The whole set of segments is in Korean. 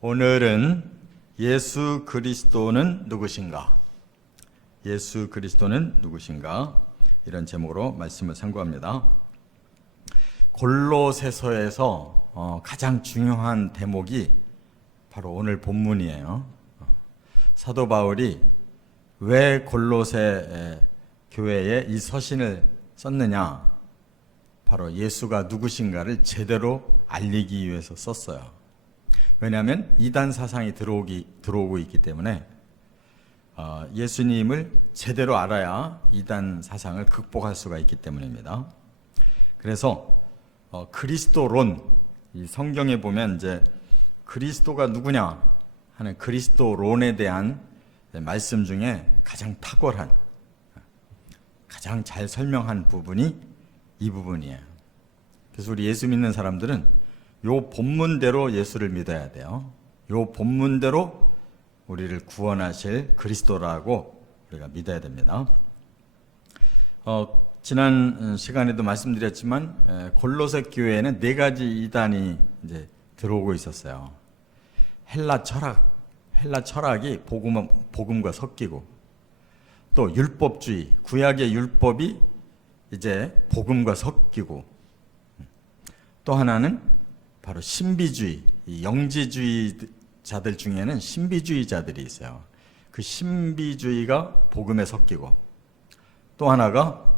오늘은 예수 그리스도는 누구신가? 예수 그리스도는 누구신가? 이런 제목으로 말씀을 상고합니다. 골로새서에서 가장 중요한 대목이 바로 오늘 본문이에요. 사도 바울이 왜 골로새 교회에 이 서신을 썼느냐? 바로 예수가 누구신가를 제대로 알리기 위해서 썼어요. 왜냐하면 이단 사상이 들어오고 있기 때문에 예수님을 제대로 알아야 이단 사상을 극복할 수가 있기 때문입니다. 그래서 그리스도론, 이 성경에 보면 이제 그리스도가 누구냐 하는 그리스도론에 대한 말씀 중에 가장 탁월한, 가장 잘 설명한 부분이 이 부분이에요. 그래서 우리 예수 믿는 사람들은 요 본문대로 예수를 믿어야 돼요. 요 본문대로 우리를 구원하실 그리스도라고 우리가 믿어야 됩니다. 지난 시간에도 말씀드렸지만 골로새 교회에는 4가지 이단이 이제 들어오고 있었어요. 헬라 철학이 복음과 섞이고, 또 율법주의, 구약의 율법이 이제 복음과 섞이고, 또 하나는 바로 신비주의, 영지주의자들 중에는 신비주의자들이 있어요. 그 신비주의가 복음에 섞이고, 또 하나가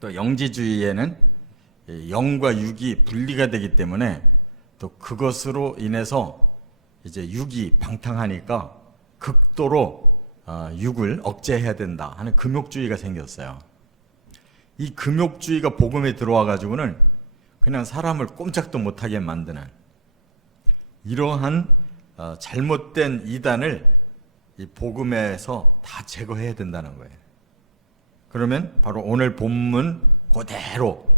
또 영지주의에는 영과 육이 분리가 되기 때문에 또 그것으로 인해서 이제 육이 방탕하니까 극도로 육을 억제해야 된다 하는 금욕주의가 생겼어요. 이 금욕주의가 복음에 들어와 가지고는 그냥 사람을 꼼짝도 못하게 만드는 이러한 잘못된 이단을 이 복음에서 다 제거해야 된다는 거예요. 그러면 바로 오늘 본문 그대로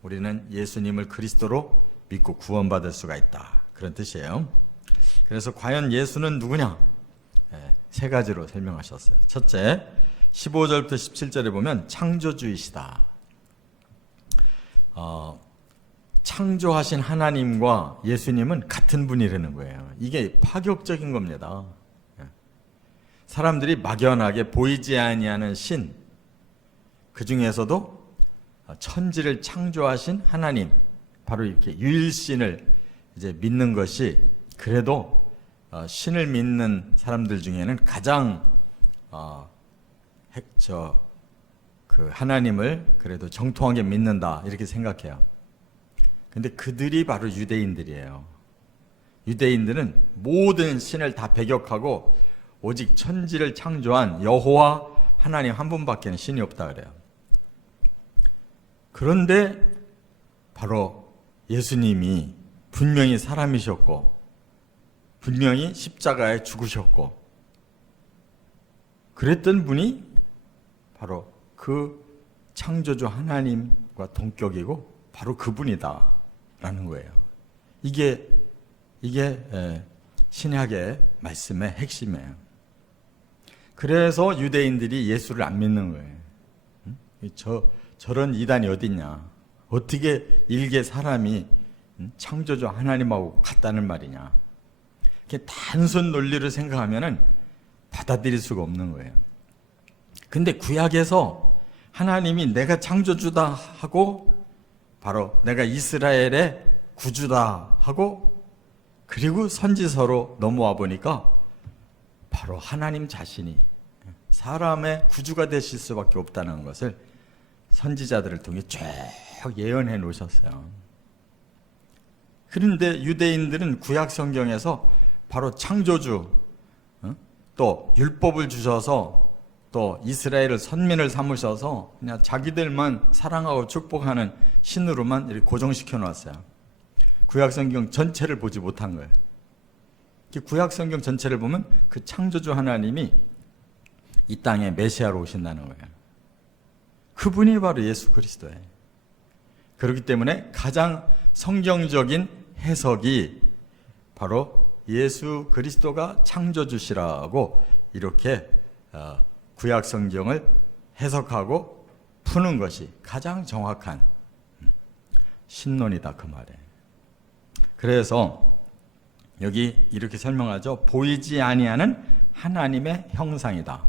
우리는 예수님을 그리스도로 믿고 구원받을 수가 있다, 그런 뜻이에요. 그래서 과연 예수는 누구냐? 3가지로 설명하셨어요. 첫째, 15절부터 17절에 보면 창조주이시다. 창조하신 하나님과 예수님은 같은 분이라는 거예요. 이게 파격적인 겁니다. 사람들이 막연하게 보이지 아니하는 신, 그 중에서도 천지를 창조하신 하나님, 바로 이렇게 유일신을 이제 믿는 것이 그래도 신을 믿는 사람들 중에는 가장 그 하나님을 그래도 정통하게 믿는다, 이렇게 생각해요. 근데 그들이 바로 유대인들이에요. 유대인들은 모든 신을 다 배격하고 오직 천지를 창조한 여호와 하나님 한 분밖에 신이 없다 그래요. 그런데 바로 예수님이 분명히 사람이셨고, 분명히 십자가에 죽으셨고, 그랬던 분이 바로 그 창조주 하나님과 동격이고 바로 그분이다 라는 거예요. 이게 신약의 말씀의 핵심이에요. 그래서 유대인들이 예수를 안 믿는 거예요. 저런 이단이 어딨냐? 어떻게 일개 사람이 창조주 하나님하고 같다는 말이냐? 이렇게 단순 논리를 생각하면은 받아들일 수가 없는 거예요. 근데 구약에서 하나님이 내가 창조주다 하고, 바로 내가 이스라엘의 구주다 하고, 그리고 선지서로 넘어와 보니까 바로 하나님 자신이 사람의 구주가 되실 수밖에 없다는 것을 선지자들을 통해 쭉 예언해 놓으셨어요. 그런데 유대인들은 구약 성경에서 바로 창조주, 또 율법을 주셔서 또 이스라엘을 선민을 삼으셔서 그냥 자기들만 사랑하고 축복하는 신으로만 이렇게 고정시켜 놨어요. 구약 성경 전체를 보지 못한 거예요. 구약 성경 전체를 보면 그 창조주 하나님이 이 땅에 메시아로 오신다는 거예요. 그분이 바로 예수 그리스도예요. 그렇기 때문에 가장 성경적인 해석이 바로 예수 그리스도가 창조주시라고 이렇게 구약 성경을 해석하고 푸는 것이 가장 정확한 신론이다, 그 말이에요. 그래서 여기 이렇게 설명하죠. 보이지 아니하는 하나님의 형상이다.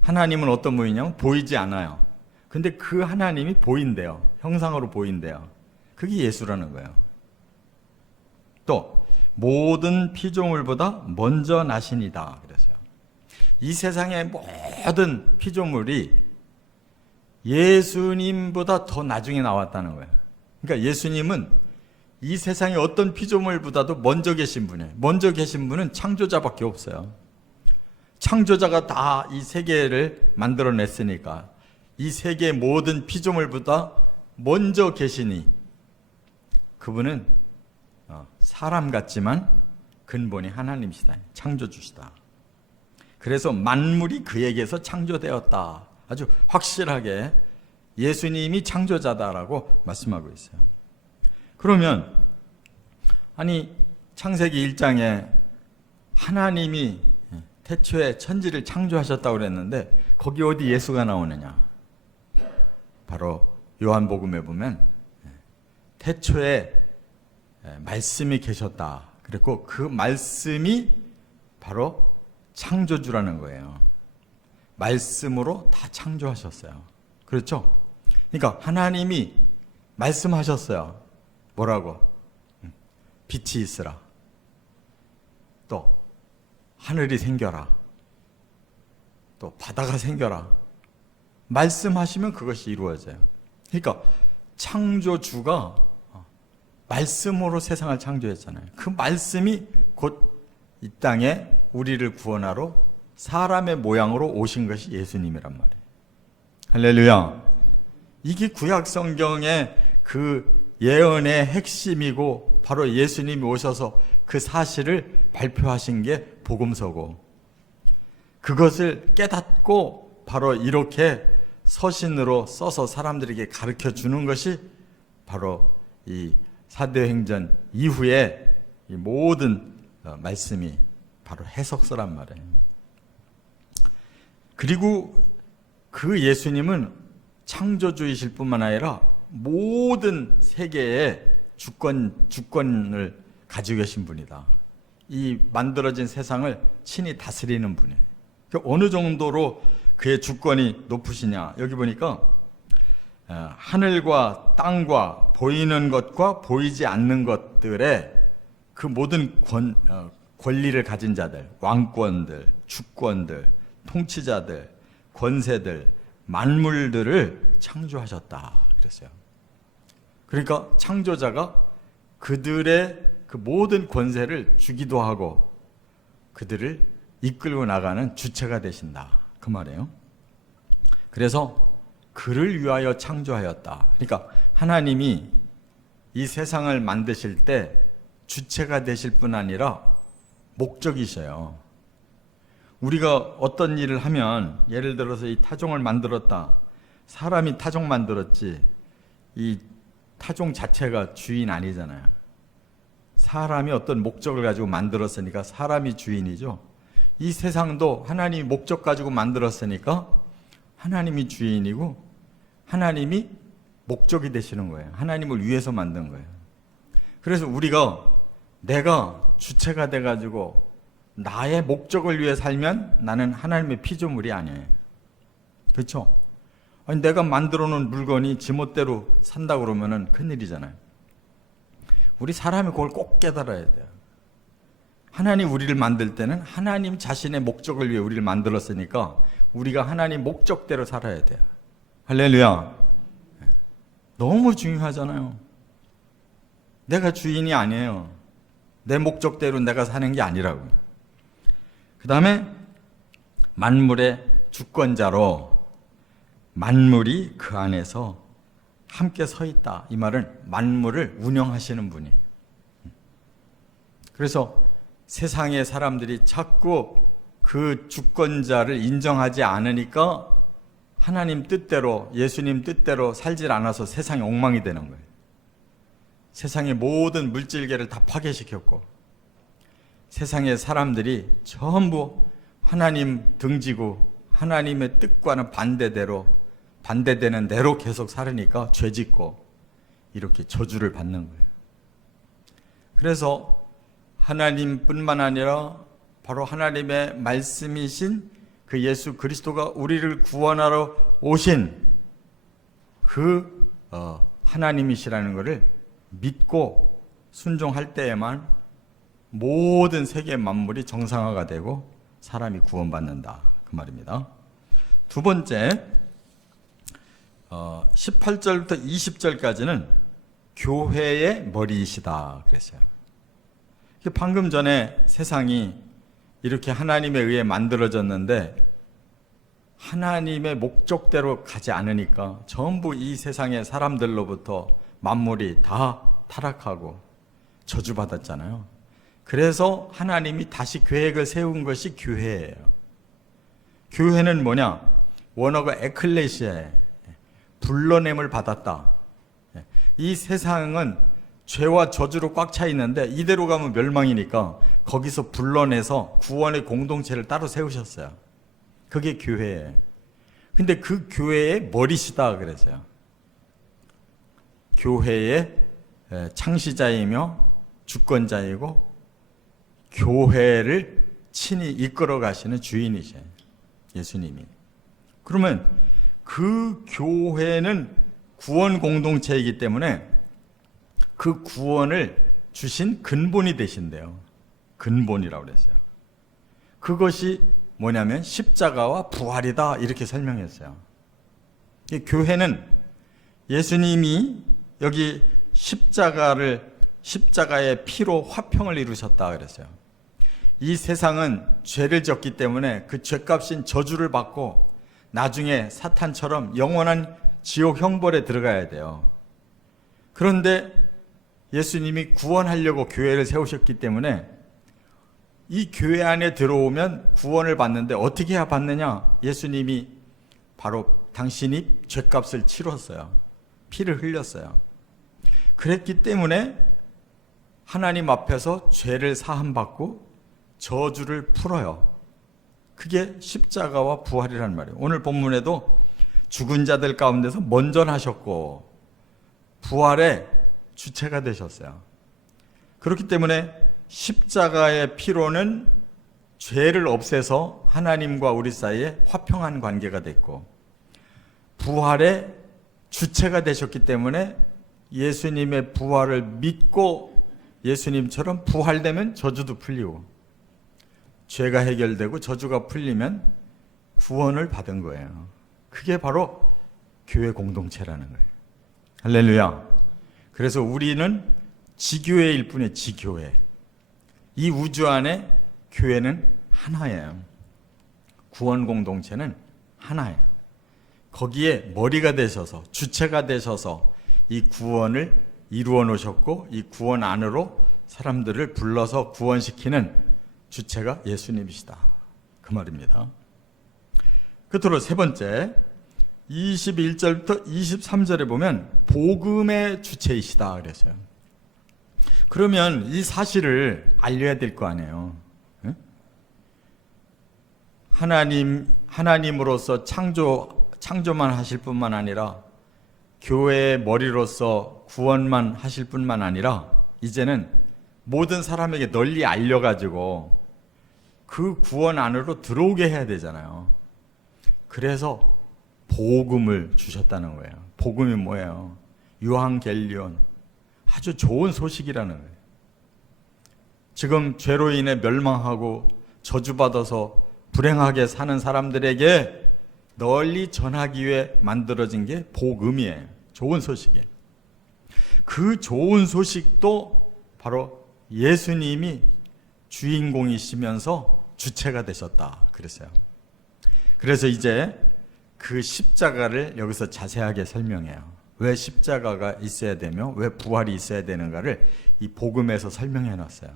하나님은 어떤 분이냐면 보이지 않아요. 근데 그 하나님이 보인대요. 형상으로 보인대요. 그게 예수라는 거예요. 또 모든 피조물보다 먼저 나신이다 그래서요. 이 세상의 모든 피조물이 예수님보다 더 나중에 나왔다는 거예요. 그러니까 예수님은 이 세상의 어떤 피조물보다도 먼저 계신 분이에요. 먼저 계신 분은 창조자밖에 없어요. 창조자가 다 이 세계를 만들어냈으니까 이 세계의 모든 피조물보다 먼저 계시니 그분은 사람 같지만 근본이 하나님이시다. 창조주시다. 그래서 만물이 그에게서 창조되었다. 아주 확실하게 예수님이 창조자다라고 말씀하고 있어요. 그러면 아니 창세기 1장에 하나님이 태초에 천지를 창조하셨다고 그랬는데 거기 어디 예수가 나오느냐? 바로 요한복음에 보면 태초에 말씀이 계셨다. 그리고 그 말씀이 바로 창조주라는 거예요. 말씀으로 다 창조하셨어요. 그렇죠? 그러니까 하나님이 말씀하셨어요. 뭐라고? 빛이 있으라. 또 하늘이 생겨라. 또 바다가 생겨라. 말씀하시면 그것이 이루어져요. 그러니까 창조주가 말씀으로 세상을 창조했잖아요. 그 말씀이 곧 이 땅에 우리를 구원하러 사람의 모양으로 오신 것이 예수님이란 말이에요. 할렐루야. 이게 구약 성경의 그 예언의 핵심이고 바로 예수님이 오셔서 그 사실을 발표하신 게 복음서고 그것을 깨닫고 바로 이렇게 서신으로 써서 사람들에게 가르쳐 주는 것이 바로 이 사도행전 이후에 이 모든 말씀이 바로 해석서란 말이에요. 그리고 그 예수님은 창조주이실 뿐만 아니라 모든 세계의 주권을 가지고 계신 분이다. 이 만들어진 세상을 친히 다스리는 분이에요. 어느 정도로 그의 주권이 높으시냐? 여기 보니까 하늘과 땅과 보이는 것과 보이지 않는 것들의 그 모든 권리를 가진 자들, 왕권들, 주권들, 통치자들, 권세들, 만물들을 창조하셨다 그랬어요. 그러니까 창조자가 그들의 그 모든 권세를 주기도 하고 그들을 이끌고 나가는 주체가 되신다 그 말이에요. 그래서 그를 위하여 창조하였다. 그러니까 하나님이 이 세상을 만드실 때 주체가 되실 뿐 아니라 목적이셔요. 우리가 어떤 일을 하면 예를 들어서 이 타종을 만들었다. 사람이 타종 만들었지 이 타종 자체가 주인 아니잖아요. 사람이 어떤 목적을 가지고 만들었으니까 사람이 주인이죠. 이 세상도 하나님이 목적 가지고 만들었으니까 하나님이 주인이고 하나님이 목적이 되시는 거예요. 하나님을 위해서 만든 거예요. 그래서 우리가 내가 주체가 돼가지고 나의 목적을 위해 살면 나는 하나님의 피조물이 아니에요. 그렇죠? 아니, 내가 만들어 놓은 물건이 지멋대로 산다 그러면은 큰일이잖아요. 우리 사람이 그걸 꼭 깨달아야 돼요. 하나님 우리를 만들 때는 하나님 자신의 목적을 위해 우리를 만들었으니까 우리가 하나님 목적대로 살아야 돼요. 할렐루야. 너무 중요하잖아요. 내가 주인이 아니에요. 내 목적대로 내가 사는 게 아니라고. 그 다음에 만물의 주권자로 만물이 그 안에서 함께 서 있다. 이 말은 만물을 운영하시는 분이. 그래서 세상의 사람들이 자꾸 그 주권자를 인정하지 않으니까 하나님 뜻대로 예수님 뜻대로 살질 않아서 세상이 엉망이 되는 거예요. 세상의 모든 물질계를 다 파괴시켰고 세상의 사람들이 전부 하나님 등지고 하나님의 뜻과는 반대되는 대로 계속 살으니까 죄짓고 이렇게 저주를 받는 거예요. 그래서 하나님뿐만 아니라 바로 하나님의 말씀이신 그 예수 그리스도가 우리를 구원하러 오신 그 하나님이시라는 것을 믿고 순종할 때에만 모든 세계 만물이 정상화가 되고 사람이 구원받는다, 그 말입니다. 두 번째, 18절부터 20절까지는 교회의 머리이시다 그랬어요. 방금 전에 세상이 이렇게 하나님에 의해 만들어졌는데 하나님의 목적대로 가지 않으니까 전부 이 세상의 사람들로부터 만물이 다 타락하고 저주받았잖아요. 그래서 하나님이 다시 계획을 세운 것이 교회예요. 교회는 뭐냐? 원어가 에클레시아에 불러냄을 받았다. 이 세상은 죄와 저주로 꽉 차 있는데 이대로 가면 멸망이니까 거기서 불러내서 구원의 공동체를 따로 세우셨어요. 그게 교회예요. 근데 그 교회의 머리시다 그랬어요. 교회의 창시자이며 주권자이고 교회를 친히 이끌어 가시는 주인이세요. 예수님이. 그러면 그 교회는 구원 공동체이기 때문에 그 구원을 주신 근본이 되신대요. 근본이라고 그랬어요. 그것이 뭐냐면 십자가와 부활이다 이렇게 설명했어요. 이 교회는 예수님이 여기 십자가의 피로 화평을 이루셨다 그랬어요. 이 세상은 죄를 졌기 때문에 그 죄값인 저주를 받고 나중에 사탄처럼 영원한 지옥 형벌에 들어가야 돼요. 그런데 예수님이 구원하려고 교회를 세우셨기 때문에 이 교회 안에 들어오면 구원을 받는데 어떻게 해야 받느냐? 예수님이 바로 당신이 죄값을 치렀어요. 피를 흘렸어요. 그랬기 때문에 하나님 앞에서 죄를 사함받고 저주를 풀어요. 그게 십자가와 부활이라는 말이에요. 오늘 본문에도 죽은 자들 가운데서 먼저 나셨고 부활의 주체가 되셨어요. 그렇기 때문에 십자가의 피로는 죄를 없애서 하나님과 우리 사이에 화평한 관계가 됐고 부활의 주체가 되셨기 때문에 예수님의 부활을 믿고 예수님처럼 부활되면 저주도 풀리고 죄가 해결되고 저주가 풀리면 구원을 받은 거예요. 그게 바로 교회 공동체라는 거예요. 할렐루야. 그래서 우리는 지교회일 뿐이에요. 지교회. 이 우주 안에 교회는 하나예요. 구원 공동체는 하나예요. 거기에 머리가 되셔서 주체가 되셔서 이 구원을 이루어 놓으셨고 이 구원 안으로 사람들을 불러서 구원시키는 주체가 예수님이시다. 그 말입니다. 끝으로 세 번째 21절부터 23절에 보면 복음의 주체이시다 그랬어요. 그러면 이 사실을 알려야 될 거 아니에요. 하나님으로서 창조만 하실 뿐만 아니라 교회의 머리로서 구원만 하실 뿐만 아니라 이제는 모든 사람에게 널리 알려가지고 그 구원 안으로 들어오게 해야 되잖아요. 그래서 복음을 주셨다는 거예요. 복음이 뭐예요? 유한겔리온, 아주 좋은 소식이라는 거예요. 지금 죄로 인해 멸망하고 저주받아서 불행하게 사는 사람들에게 널리 전하기 위해 만들어진 게 복음이에요. 좋은 소식이에요. 그 좋은 소식도 바로 예수님이 주인공이시면서 주체가 되셨다 그랬어요. 그래서 이제 그 십자가를 여기서 자세하게 설명해요. 왜 십자가가 있어야 되며 왜 부활이 있어야 되는가를 이 복음에서 설명해 놨어요.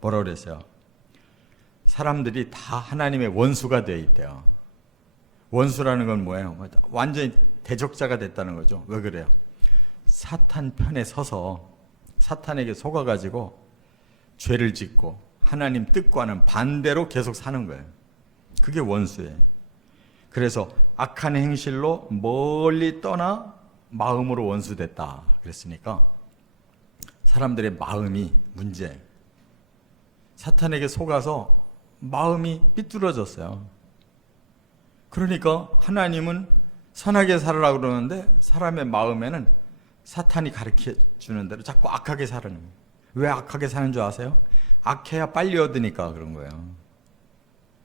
뭐라고 그랬어요? 사람들이 다 하나님의 원수가 되어 있대요. 원수라는 건 뭐예요? 완전히 대적자가 됐다는 거죠. 왜 그래요? 사탄 편에 서서 사탄에게 속아가지고 죄를 짓고 하나님 뜻과는 반대로 계속 사는 거예요. 그게 원수예요. 그래서 악한 행실로 멀리 떠나 마음으로 원수됐다 그랬으니까 사람들의 마음이 문제예요. 사탄에게 속아서 마음이 삐뚤어졌어요. 그러니까 하나님은 선하게 살으라고 그러는데 사람의 마음에는 사탄이 가르쳐 주는 대로 자꾸 악하게 사는 거예요. 왜 악하게 사는 줄 아세요? 악해야 빨리 얻으니까 그런 거예요.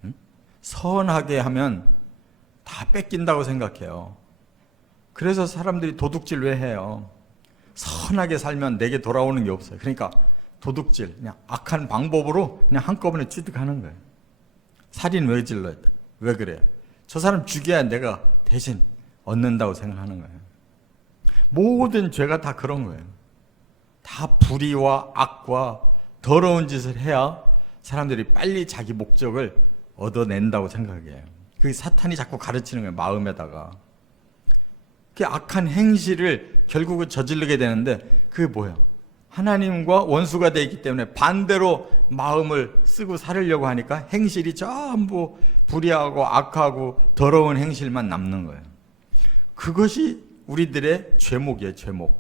응? 선하게 하면 다 뺏긴다고 생각해요. 그래서 사람들이 도둑질 왜 해요? 선하게 살면 내게 돌아오는 게 없어요. 그러니까 도둑질, 그냥 악한 방법으로 그냥 한꺼번에 취득하는 거예요. 살인 왜 질러요? 왜 그래요? 저 사람 죽여야 내가 대신 얻는다고 생각하는 거예요. 모든 죄가 다 그런 거예요. 다 불의와 악과 더러운 짓을 해야 사람들이 빨리 자기 목적을 얻어낸다고 생각해요. 그게 사탄이 자꾸 가르치는 거예요. 마음에다가. 그 악한 행실을 결국은 저지르게 되는데 그게 뭐예요? 하나님과 원수가 되어 있기 때문에 반대로 마음을 쓰고 살으려고 하니까 행실이 전부 불의하고 악하고 더러운 행실만 남는 거예요. 그것이 우리들의 죄목이에요. 죄목.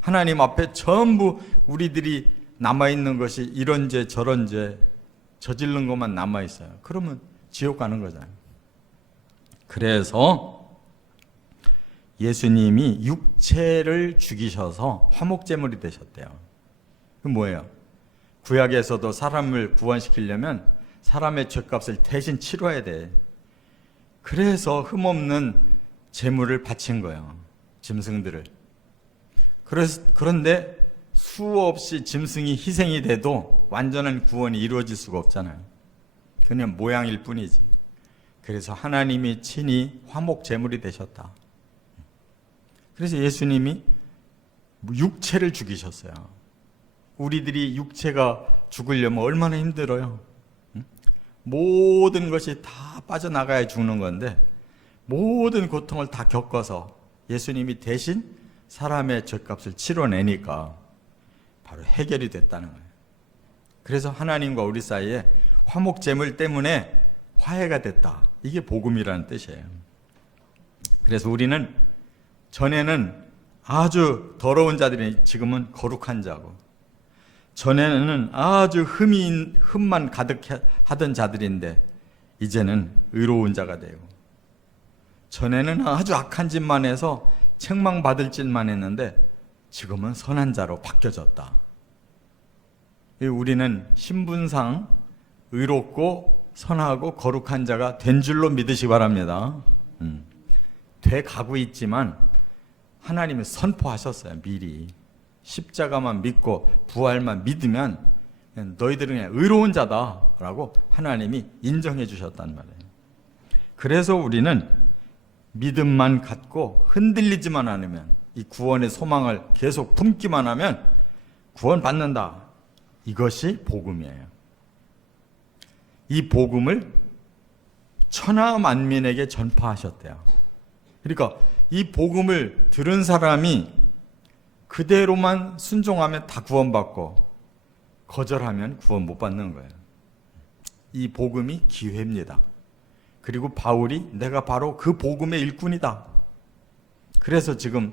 하나님 앞에 전부 우리들이 남아있는 것이 이런 죄 저런 죄 저지른 것만 남아있어요. 그러면 지옥 가는 거잖아요. 그래서 예수님이 육체를 죽이셔서 화목제물이 되셨대요. 그 뭐예요? 구약에서도 사람을 구원시키려면 사람의 죄값을 대신 치러야 돼. 그래서 흠없는 제물을 바친 거예요. 짐승들을. 그런데 수없이 짐승이 희생이 돼도 완전한 구원이 이루어질 수가 없잖아요. 그냥 모양일 뿐이지. 그래서 하나님이 친히 화목 제물이 되셨다. 그래서 예수님이 육체를 죽이셨어요. 우리들이 육체가 죽으려면 얼마나 힘들어요. 모든 것이 다 빠져나가야 죽는 건데 모든 고통을 다 겪어서 예수님이 대신 사람의 죄값을 치러내니까 바로 해결이 됐다는 거예요. 그래서 하나님과 우리 사이에 화목제물 때문에 화해가 됐다. 이게 복음이라는 뜻이에요. 그래서 우리는 전에는 아주 더러운 자들이 지금은 거룩한 자고, 전에는 아주 흠만 가득하던 자들인데 이제는 의로운 자가 되고, 전에는 아주 악한 짓만 해서 책망받을 짓만 했는데 지금은 선한 자로 바뀌어졌다. 우리는 신분상 의롭고 선하고 거룩한 자가 된 줄로 믿으시기 바랍니다. 돼 가고 있지만 하나님이 선포하셨어요. 미리 십자가만 믿고 부활만 믿으면 너희들은 그냥 의로운 자다라고 하나님이 인정해 주셨단 말이에요. 그래서 우리는 믿음만 갖고 흔들리지만 않으면, 이 구원의 소망을 계속 품기만 하면 구원받는다. 이것이 복음이에요. 이 복음을 천하 만민에게 전파하셨대요. 그러니까 이 복음을 들은 사람이 그대로만 순종하면 다 구원받고 거절하면 구원 못 받는 거예요. 이 복음이 기회입니다. 그리고 바울이 내가 바로 그 복음의 일꾼이다. 그래서 지금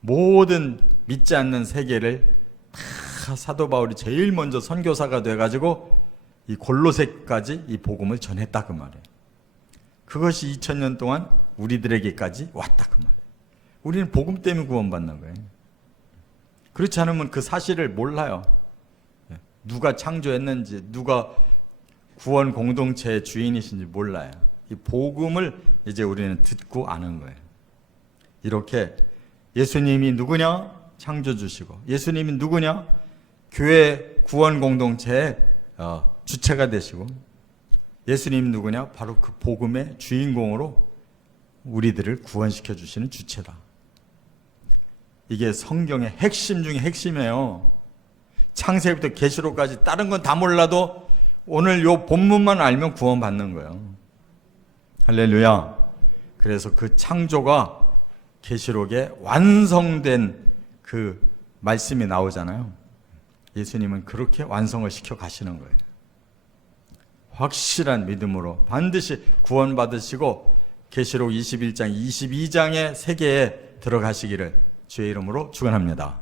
모든 믿지 않는 세계를 다 사도 바울이 제일 먼저 선교사가 돼가지고 이 골로새까지 이 복음을 전했다 그 말이에요. 그것이 2000년 동안 우리들에게까지 왔다 그 말이에요. 우리는 복음 때문에 구원받는 거예요. 그렇지 않으면 그 사실을 몰라요. 누가 창조했는지, 누가 구원 공동체의 주인이신지 몰라요. 이 복음을 이제 우리는 듣고 아는 거예요. 이렇게 예수님이 누구냐? 창조주시고, 예수님이 누구냐? 교회 구원 공동체의 주체가 되시고, 예수님이 누구냐? 바로 그 복음의 주인공으로 우리들을 구원시켜 주시는 주체다. 이게 성경의 핵심 중에 핵심이에요. 창세기부터 계시록까지 다른 건 다 몰라도 오늘 요 본문만 알면 구원받는 거예요. 할렐루야. 그래서 그 창조가 계시록에 완성된 그 말씀이 나오잖아요. 예수님은 그렇게 완성을 시켜 가시는 거예요. 확실한 믿음으로 반드시 구원받으시고 계시록 21장, 22장의 세계에 들어가시기를 주의 이름으로 축원합니다.